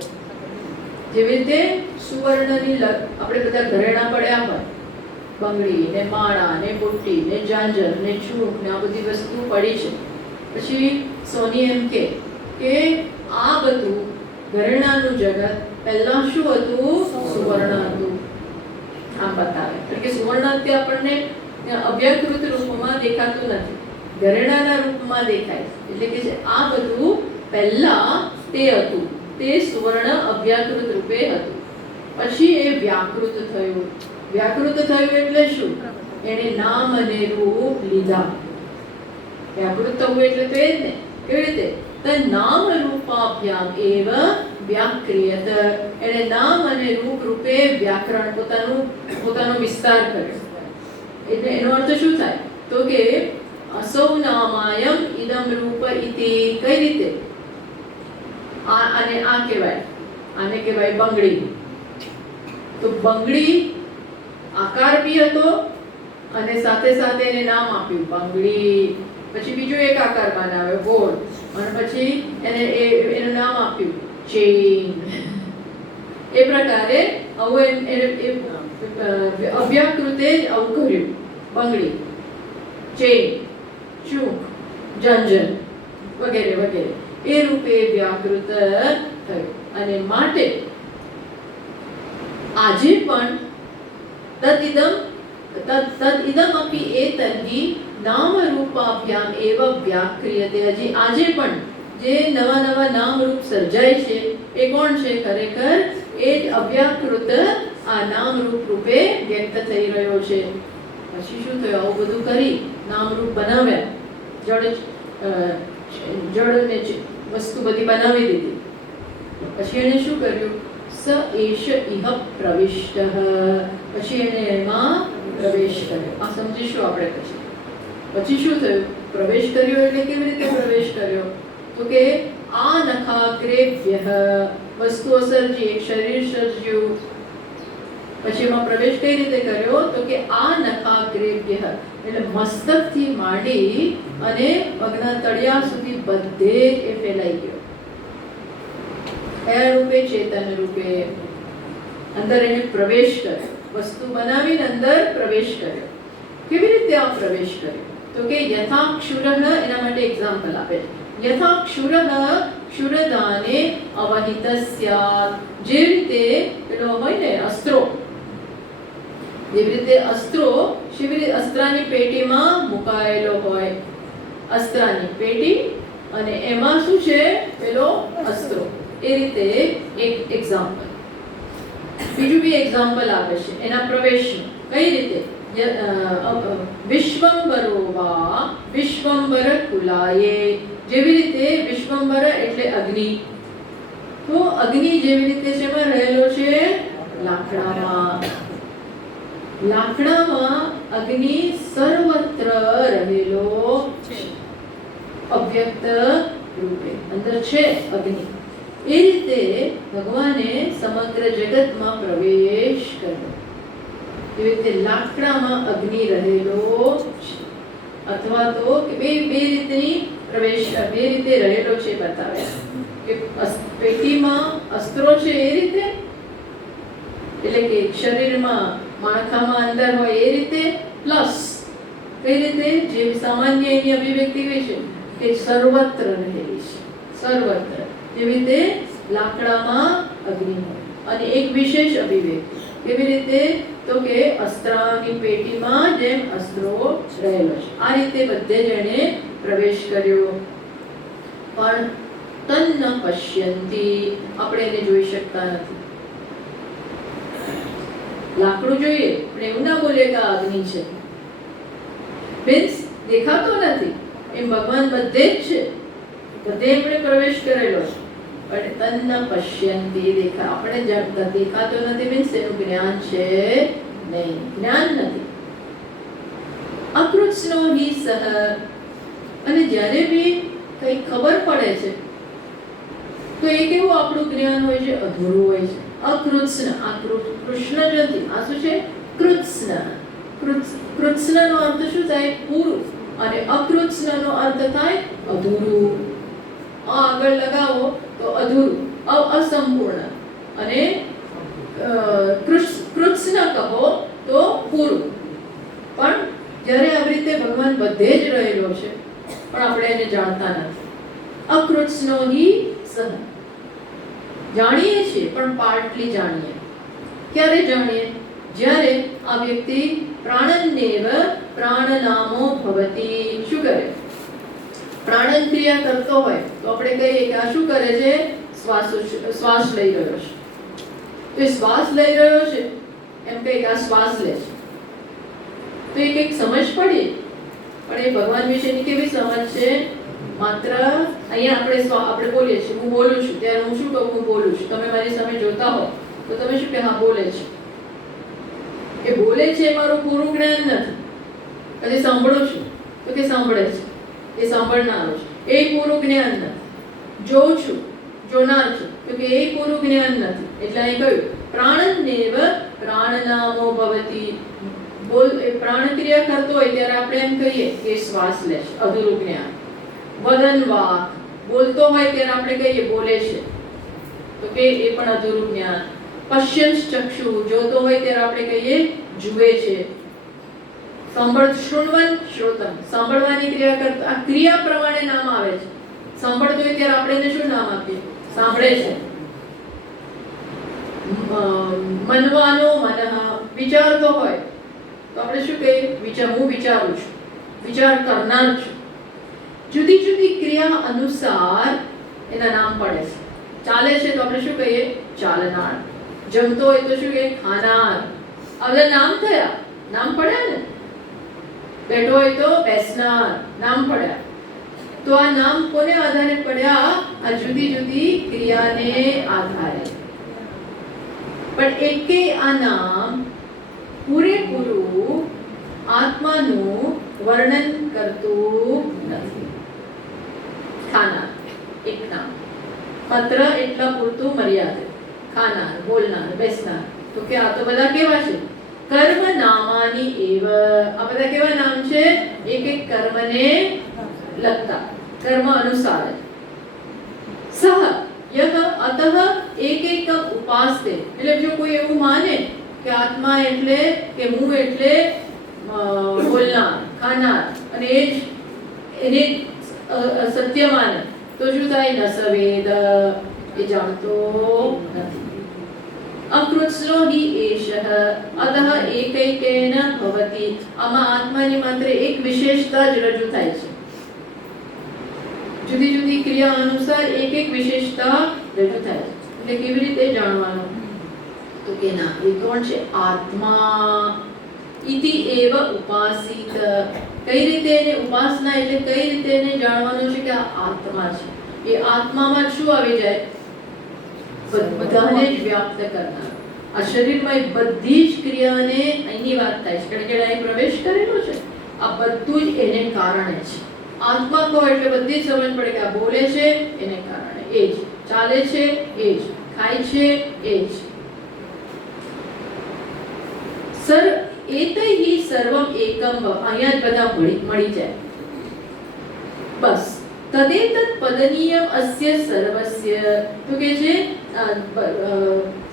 જેવી રીતે સુવર્ણની આપણે બધા ઘરેણા પડ્યા હોય, બંગડી ને માળા ને બુટ્ટી ને ઝાંઝર ને ચૂંક ને આ બધી વસ્તુ પડી છે. પછી સોની એમ કે આ બધું ઘરેણાનું જગત પહેલા શું હતું? સુવર્ણ હતું. આમ બતાવે કે સુવર્ણ તે આપણને અવ્યાકૃત રૂપમાં દેખાતું નથી, ઘરેણાના રૂપમાં દેખાય. એટલે કે આ બધું પહેલા તે હતું, તે સુવર્ણ અવ્યાકૃત રૂપે હતું. પછી એ વ્યાકૃત થયું. વ્યાકૃત થયું એટલે શું? એને નામ અને રૂપ લીધા. વ્યાકૃત થવું એટલે તો એ જ ને. કેવી રીતે? નામ રૂપાભ્યામ એવ વ્યાક્રિયત. એને નામ અને રૂપ રૂપે વ્યાકરણ પોતાનો વિસ્તાર કર્યો. એટલે એનો અર્થ શું થાય? તો કે અસૌ નામાયમ ઇદમ રૂપ ઇતિ. કઈ રીતે? આને આ કહેવાય, આને કહેવાય બંગડી. તો બંગડી આકાર બી હતો અને સાથે સાથે એને નામ આપ્યું બંગડી. પછી બીજો એક આકાર બનાવ્યો ગોળ અને પછી એનું નામ આપ્યું ચેઇન. એ પ્રકારે આવું અવ્યાકૃતે જ આવું કર્યું. બંગડી, ચેઇન, ચૂંક, ઝંઝર વગેરે વગેરે એ રૂપે વ્યાકૃત થયું. અને માટે આજે પણ તદિદમ અપી એતર્હિ નામ રૂપાભ્યામ એવ વ્યાક્રિયતે. હજી આજે પણ જે નવા નવા નામ રૂપ સર્જાય છે એ કોણ છે? ખરેખર એ જ અવ્યાકૃત આ નામ રૂપ રૂપે વ્યક્ત થઈ રહ્યો છે. પછી શું થયું? આવું બધું કરી નામ રૂપ બનાવ્યા, જળ ને વસ્તુ બધી બનાવી દીધી. પછી એને શું કર્યું? સ એષ ઇહ પ્રવિષ્ટ. પછી એને એમાં પ્રવેશ કર્યો. આ સમજીશું આપણે પછી. પછી શું થયું? પ્રવેશ કર્યો એટલે કેવી રીતે પ્રવેશ કર્યો? તો કે આ નખાગ્રેભ્ય વસ્તુઓ સર્જી, એક શરીર સર્જ્યું. પછી એમાં પ્રવેશ કઈ રીતે કર્યો? તો કે આ નખાગ્રેભ્ય એટલે મસ્તકથી માંડી અને પગના તળિયા સુધી બધે જ એ ફેલાઈ ગયો. કયા રૂપે? ચેતન રૂપે. અંદર એને પ્રવેશ કર્યો. વસ્તુ બનાવીને અંદર પ્રવેશ કર્યો. કેવી રીતે આ પ્રવેશ કર્યો? તો કે યથા ક્ષુરઃ, એના માટે એક્ઝામ્પલ આપે. યથા ક્ષુરઃ ક્ષુરદાને અવહિત સ્યાત. જે રીતે પેલો હોય ને અસ્ત્રો, જેવી રીતે અસ્ત્રો અસ્ત્રાની પેટીમાં મુકાયેલો હોય. અસ્ત્રાની પેટી અને એમાં શું છે? પેલો અસ્ત્રો. એ રીતે એક એક્ઝામ્પલ. બીજું બી એક્ઝામ્પલ આપે છે એના પ્રવેશનું. કઈ રીતે? વિશ્વંભરો વા વિશ્વંભર કુલાયે. જેવી રીતે વિશ્વંભર એટલે અગ્નિ. તો અગ્નિ જેવી રીતે શેમાં રહેલો છે? લાકડામાં. લાકડામાં અગ્નિ સર્વત્ર રહેલો છે, અવ્યક્ત રૂપે અંદર છે અગ્નિ. એ રીતે ભગવાને સમગ્ર જગતમાં પ્રવેશ કર્યો. એવી રીતે લાકડામાં અગ્નિ રહેલો છે. અથવા તો બે રીતની પ્રવેશ, બે રીતે રહેલો છે બતાવ્યા. કે પેટીમાં અસ્ત્રો છે એ રીતે, એટલે કે શરીરમાં માળખામાં અંદર હોય એ રીતે, પ્લસ કઈ રીતે? જે સામાન્ય એની અભિવ્યક્તિ હોય છે કે સર્વત્ર રહેલી છે. સર્વત્ર. જેવી રીતે લાકડામાં અગ્નિ હોય. અને એક વિશેષ અભિવ્યક્તિ કેવી રીતે? તો કે અસ્ત્રની પેટીમાં જેમ અસ્ત્રો રહેલો છે. આ રીતે બધે જ એણે પ્રવેશ કર્યો. પણ તન ન પશ્યંતી, આપણે એને જોઈ શકતા નથી. લાકડું જોઈએ પણ એવું ના બોલે કે આ અગ્નિ છે, મીન્સ દેખાતો નથી. એમ ભગવાન બધે જ છે, બધે એમણે પ્રવેશ કરેલો છે, પણ તન ન પશ્યંતી, આપણે દેખાતો નથી, મીન્સ એનું જ્ઞાન છે નહીં, જ્ઞાન નથી. અકૃત્સ્નો હિ સહ, અને જ્યારે બી કંઈ ખબર પડે છે તો એ કેવું આપણું જ્ઞાન હોય છે, અધૂરું હોય છે. અકૃત્સ્ન, આ કૃષ્ણ જ નથી, આ શું છે? કૃત્સ્ન. કૃત્સ્ન નો અર્થ શું થાય? પૂરું. અને અકૃત્સ્ન નો અર્થ થાય અધૂરું. આગળ લગાવો તો અધૂરું, અસંપૂર્ણ. અને કૃત્સ્ન કહો તો પૂરું. પણ જ્યારે આવી રીતે ભગવાન બધે જ રહેલો છે પણ આપણે એને જાણતા નથી. અકૃત્સ્નો હિ સહ, જાણીએ છીએ પણ પાર્ટલી જાણીએ. ક્યારે જાણીએ? જ્યારે આ વ્યક્તિ પ્રાણન્નેવ પ્રાણનામો ભવતી, શું કરે? પ્રાણન ક્રિયા કરતો હોય તો આપણે કહીએ કે આ શું કરે છે? શ્વાસ લઈ રહ્યો છે. તો એ શ્વાસ લઈ રહ્યો છે એમ કહીએ કે આ શ્વાસ લે છે. તો એક એક સમજ પડી, પણ એ ભગવાન વિશેની કેવી સમજ છે? માત્ર અહીંયા આપણે બોલીએ છીએ, હું બોલું છું ત્યારે હું શું કહું? હું બોલું છું. તમે મારી સામે જોતા હો તો તમે શું કે હા બોલે છે. એ બોલે છે મારું પૂરું જ્ઞાન નથી. પછી સાંભળું છું તો કે સાંભળે છે, એ સાંભળનારો છે, એ પૂરું જ્ઞાન નથી. જોઉં છું, જોનાર છું તો કે એ પૂરું જ્ઞાન નથી. એટલે અહીં કહ્યું પ્રાણન્નેવ પ્રાણનામો ભવતી. પ્રાણ ક્રિયા કરતો હોય ત્યારે આપણે એમ કહીએ કે શ્વાસ લે છે, અધૂરું જ્ઞાન. વદન વાક, બોલતો હોય ત્યારે આપણે કહીએ બોલે છે તો કે એ પણ અધૂરું જ્ઞાન. પશ્યંશ ચક્ષુ, જોતો હોય ત્યારે આપણે કહીએ જુએ છે. શૃણવન શ્રોતમ, સાંભળવાની ક્રિયા કરતા, આ ક્રિયા પ્રમાણે નામ આવે છે. સાંભળતો હોય ત્યારે આપણે એને શું નામ આપીએ? સાંભળે છે. મનવાનો મનઃ, વિચારતો હોય તો આપણે શું કહીએ? હું વિચારું છું, વિચાર કરનાર છું. જુદી જુદી ક્રિયા અનુસાર એના નામ પડે છે. ચાલે છે તો આપણે શું કહીએ? ચાલનાર. જમતો હોય તો શું કહીએ? ખાનાર. હવે નામ થયા, નામ પડ્યા ને. બેઠો હોય તો બેસનાર, નામ પડ્યા. તો આ નામ કોને આધારે પડ્યા? આ જુદી જુદી ક્રિયાને આધારે. પણ એકેય આ નામ પૂરેપૂરું આત્માનું વર્ણન કરતું નથી. ખાનાર એક નામ, માત્ર એટલા પૂરતું મર્યાદિત. ખાનાર, બોલનાર, બેસનાર. તો કે આ તો બધા કેવા છે? કર્મ નામાની એવ. આ બધા કેવા નામ છે? એક એક કર્મને લગતા, કર્મ અનુસાર. સહ યહ અતઃ એક એક ઉપાસ્તે. એટલે જો કોઈ એવું માને કે આત્મા એટલે કે હું એટલે બોલનાર, ખાનાર અને એ જ એને સત્ય માને તો શું થાય? ન સવેદ, એ જાણતો નથી. અકૃત્સ્નો હિ એષઃ અતઃ એકૈકેન ભવતિ. આમાં આત્માની માત્ર એક વિશેષતા જ રજૂ થાય છે. જુદી જુદી ક્રિયા અનુસાર એક એક વિશેષતા રજૂ થાય છે. એટલે કેવી રીતે જાણવાનું? તો કે ના, એ કોણ છે? આત્મા. ઇતિ એવ ઉપાસિત. કઈ રીતે એને ઉપાસના, એટલે કઈ રીતે એને જાણવાનું છે કે આ આત્મા છે? એ આત્મામાં શું આવી જાય? બધાને જ વ્યાપ્ત કરનાર. આ શરીરમાં બધી જ ક્રિયાને અહીંની વાત થાય છે, કારણ કે અહીં પ્રવેશ કરેલો છે. આ બધું જ એને કારણે છે. આત્મા કહો એટલે બધી જ સમજ પડે કે આ બોલે છે એને કારણે, એ જ ચાલે છે, એ જ ખાય છે, એ જ. સર એતૈહિ સર્વમ એકમ. અહીંયા જ બધા મળી જાય. બસ. તદેતત પદનીયમ અસ્ય સર્વસ્ય. તો કે છે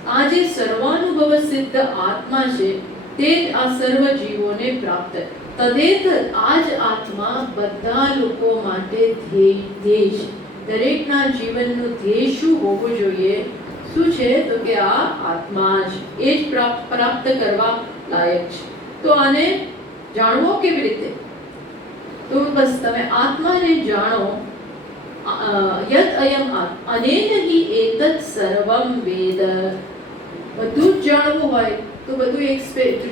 આ જે સર્વાનુભવ સિદ્ધ આત્મા છે તે જ આ સર્વ જીવોને પ્રાપ્ત. તદેતત, આ જ આત્મા બધા લોકો માટે ધ્યેય છે. દરેકના જીવનનું ધ્યેય શું હોવું જોઈએ? શું છે? તો કે આ આત્મા જ, એ જ પ્રાપ્ત કરવા લાયક છે. તો આને જાણવો કેવી રીતે? તો બસ તમે આત્માને જાણો યત અયમ અનેન હિ એતત સર્વમ વેદ. બધું જ જાણવું હોય તો બધું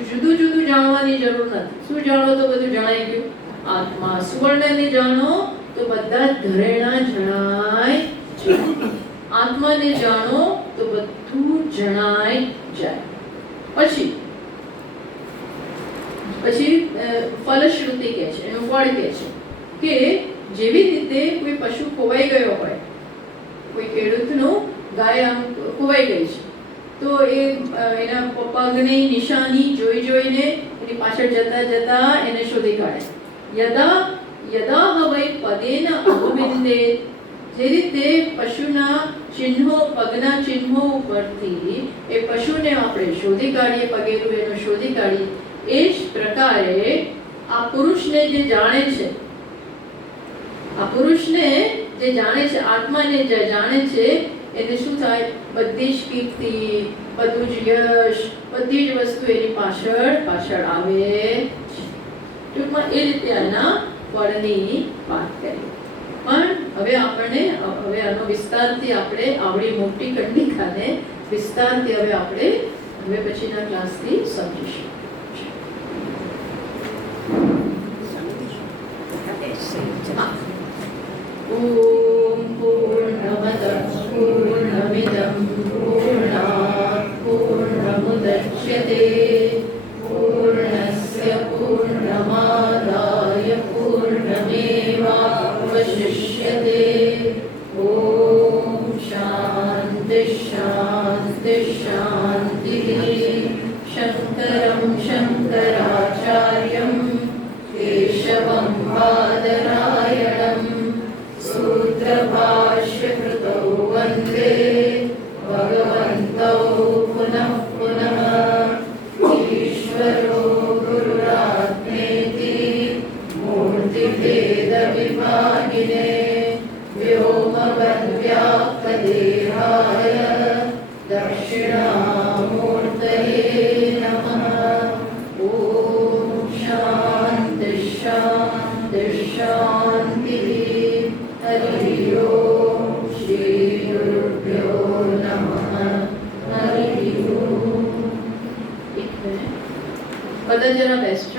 જુદું જુદું જાણવાની જરૂર નથી. શું જાણો તો બધું જણાઈ ગયું. આત્મા સુવર્ણને જાણો તો બધા જ ઘરેણા જણાય છે. આત્માને જાણો તો બધું જણાય જાય. પછી ફલશ્રુતિ કહે છે, એનું ફળ કહે છે કે જેવી રીતે કોઈ પશુ ખોવાઈ ગયો હોય, કોઈ ખેડૂતનું ગાય આમ ખોવાઈ ગઈ છે તો એના પગની નિશાની જોઈ જોઈને એની પાછળ જતા જતા એને શોધી કાઢે. યદા યદા હવૈ પદેન અવવિંદે, જે રીતે પશુના ચિહ્નો, પગના ચિહ્નો ઉપરથી એ પશુને આપણે શોધી કાઢીએ, પગેલું એનું શોધી કાઢીએ, એ જ પ્રકારે આ પુરુષને જે જાણે છે, આત્માને જે જાણે છે એને શું થાય? બધી જ કીર્તિ, બધું જ યશ, બધી જ વસ્તુ એની પાછળ આવે છે. ટૂંકમાં એ રીતે આના ફળની વાત કરી. પણ હવે આનો વિસ્તારથી આપણે આવડી મોટી કંડિકાને વિસ્તારથી હવે પછીના ક્લાસથી સમજીશું. ઓમ પૂર્ણમદ પૂર્ણમિદં પૂર્ણાત પૂર્ણમુદચ્યતે પૂર્ણસ્ય પૂર્ણમાદાય પૂર્ણમેવાવશિષ્યતે. ઓમ શાંતિ શાંતિ શાંતિ. શંકરં શંકરાચાર્યં કેશવં બાદરાયણં सूत्रभाष्यकृतौ वन्दे भगवन्तौ पुनः पुनः. ईश्वरो गुरुरात्मेति मूर्तिभेदविभागिने व्योमवद्व्याप्तदेहाय दक्षिणामूर्तये नमः. ॐ शान्ति शान्ति शान्तिः. हरि ओम. श्री गुरुभ्यो नमः. हरि ओम. एक मिनट, બધા જરા બેસો.